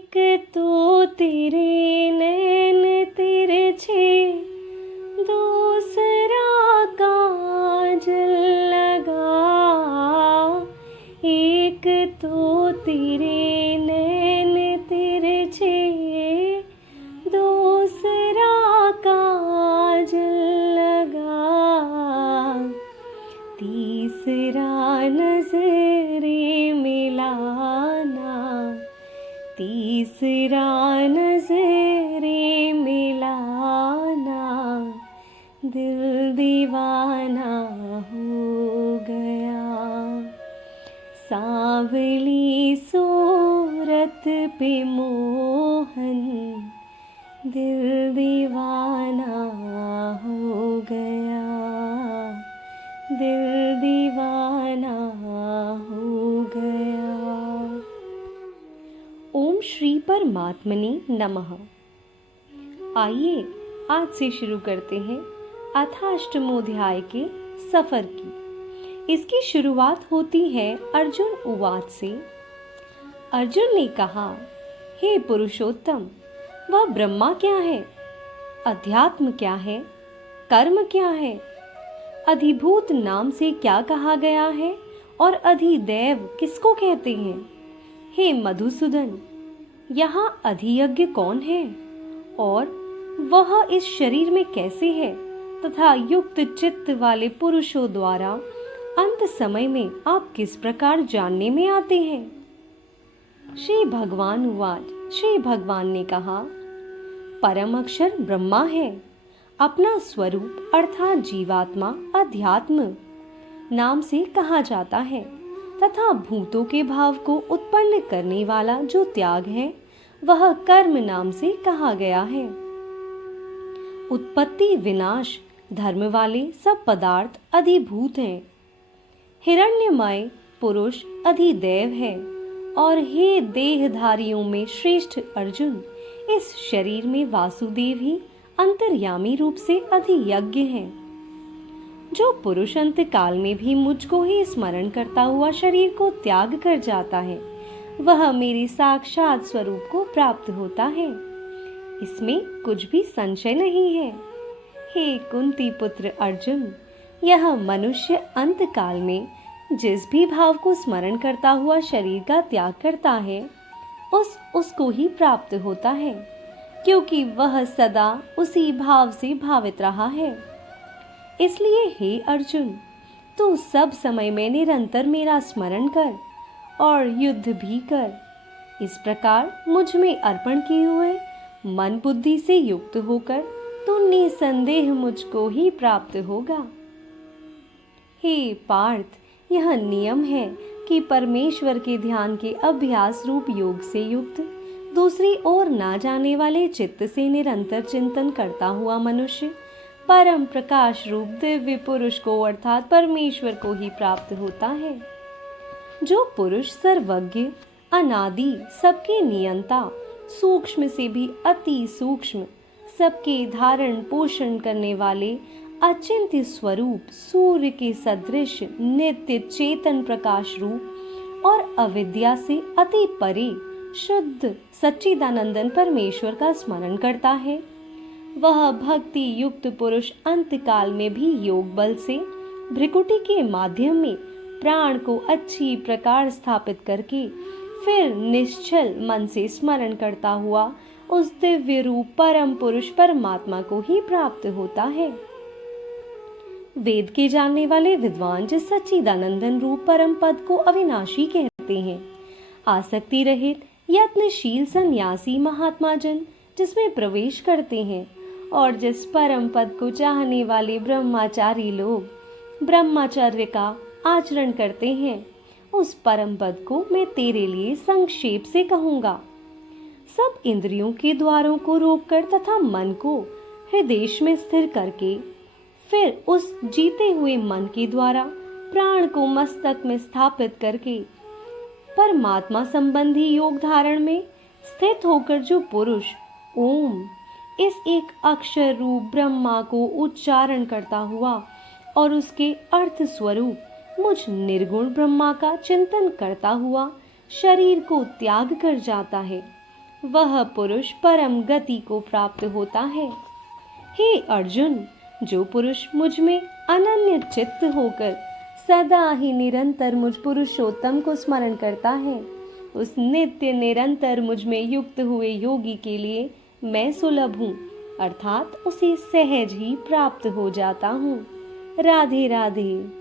एक तो तेरे नैन तिरछे, दूसरा काजल लगा। एक तो तेरे नैन तिरछे, दूसरा काजल लगा। तीसरा नजरे मिलाना, तीसरा नजरे मिलाना, दिल दीवाना हो गया। सांवली सूरत पे मोहन, दिल दीवाना हो गया, दिल दीवाना हो गया। ओम श्री परमात्मने नमः। आइए आज से शुरू करते हैं अथाष्टमोध्याय के सफर की। इसकी शुरुआत होती है अर्जुन उवाच से। अर्जुन ने कहा, हे पुरुषोत्तम, वह ब्रह्मा क्या है, अध्यात्म क्या है, कर्म क्या है, अधिभूत नाम से क्या कहा गया है और अधिदैव किसको कहते हैं। हे मधुसूदन, यहाँ अधियज्ञ कौन है और वह इस शरीर में कैसे है तथा युक्त चित्त वाले पुरुषों द्वारा अंत समय में आप किस प्रकार जानने में आते हैं। श्री भगवान उवाच। श्री भगवान ने कहा, परम अक्षर ब्रह्मा है। अपना स्वरूप अर्थात जीवात्मा अध्यात्म नाम से कहा जाता है तथा भूतों के भाव को उत्पन्न करने वाला जो त्याग है वह कर्म नाम से कहा गया है। उत्पत्ति विनाश धर्म वाले सब पदार्थ अधिभूत हैं। हिरण्यमय पुरुष अधिदैव है। और हे देहधारियों में श्रेष्ठ अर्जुन, इस शरीर में वासुदेव ही अंतर्यामी रूप से अधियज्ञ हैं। जो पुरुष अंत काल में भी मुझको ही स्मरण करता हुआ शरीर को त्याग कर जाता है वह मेरे साक्षात स्वरूप को प्राप्त होता है। इसमें कुछ भी संशय नहीं है। हे कुंती पुत्र अर्जुन, यह मनुष्य अंत काल में जिस भी भाव को स्मरण करता हुआ शरीर का त्याग करता है उसको ही प्राप्त होता है, क्योंकि वह सदा उसी भाव से भावित रहा है। इसलिए हे अर्जुन, तू सब समय में निरंतर मेरा स्मरण कर और युद्ध भी कर। इस प्रकार मुझ में अर्पण किए हुए मन बुद्धि से युक्त होकर तू निसंदेह मुझको ही प्राप्त होगा। हे पार्थ, यह नियम है कि परमेश्वर के ध्यान के अभ्यास रूप योग से युक्त दूसरी ओर ना जाने वाले चित्त से निरंतर चिंतन करता हुआ मनुष्य परम प्रकाश रूप दिव्य पुरुष को अर्थात परमेश्वर को ही प्राप्त होता है। जो पुरुष सर्वज्ञ, अनादि, सबके नियंता, सूक्ष्म से भी अति सूक्ष्म, सबके धारण पोषण करने वाले अचिंत्य स्वरूप सूर्य के सदृश नित्य चेतन प्रकाश रूप और अविद्या से अति परे शुद्ध सच्चिदानंदन परमेश्वर का स्मरण करता है, वह भक्ति युक्त पुरुष अंत काल में भी योग बल से भ्रिकुटी के माध्यम में प्राण को अच्छी प्रकार स्थापित करके फिर निश्चल मन से स्मरण करता हुआ उस दिव्य रूप परम पुरुष परमात्मा को ही प्राप्त होता है। वेद के जानने वाले विद्वान जिस सच्चिदानंदन रूप परम पद को अविनाशी कहते हैं, आसक्ति रहित यत्नशील सन्यासी महात्मा जन जिसमें प्रवेश करते हैं और जिस परम पद को चाहने वाले ब्रह्मचारी लोग ब्रह्मचर्य का आचरण करते हैं, उस परम पद को मैं तेरे लिए संक्षेप से कहूँगा। सब इंद्रियों के द्वारों को रोककर तथा मन को हृदय में स्थिर करके फिर उस जीते हुए मन के द्वारा प्राण को मस्तक में स्थापित करके परमात्मा संबंधी योग धारण में स्थित होकर जो पुरुष ओम इस एक अक्षर रूप ब्रह्मा को उच्चारण करता हुआ और उसके अर्थ स्वरूप मुझ निर्गुण ब्रह्मा का चिंतन करता हुआ शरीर को त्याग कर जाता है, वह पुरुष परम गति को प्राप्त होता है। हे अर्जुन, जो पुरुष मुझ में अनन्य चित्त होकर सदा ही निरंतर मुझ पुरुषोत्तम को स्मरण करता है, उस नित्य निरंतर मुझ में युक्त हुए योगी के लिए मैं सुलभ हूँ, अर्थात उसे सहज ही प्राप्त हो जाता हूँ। राधे राधे।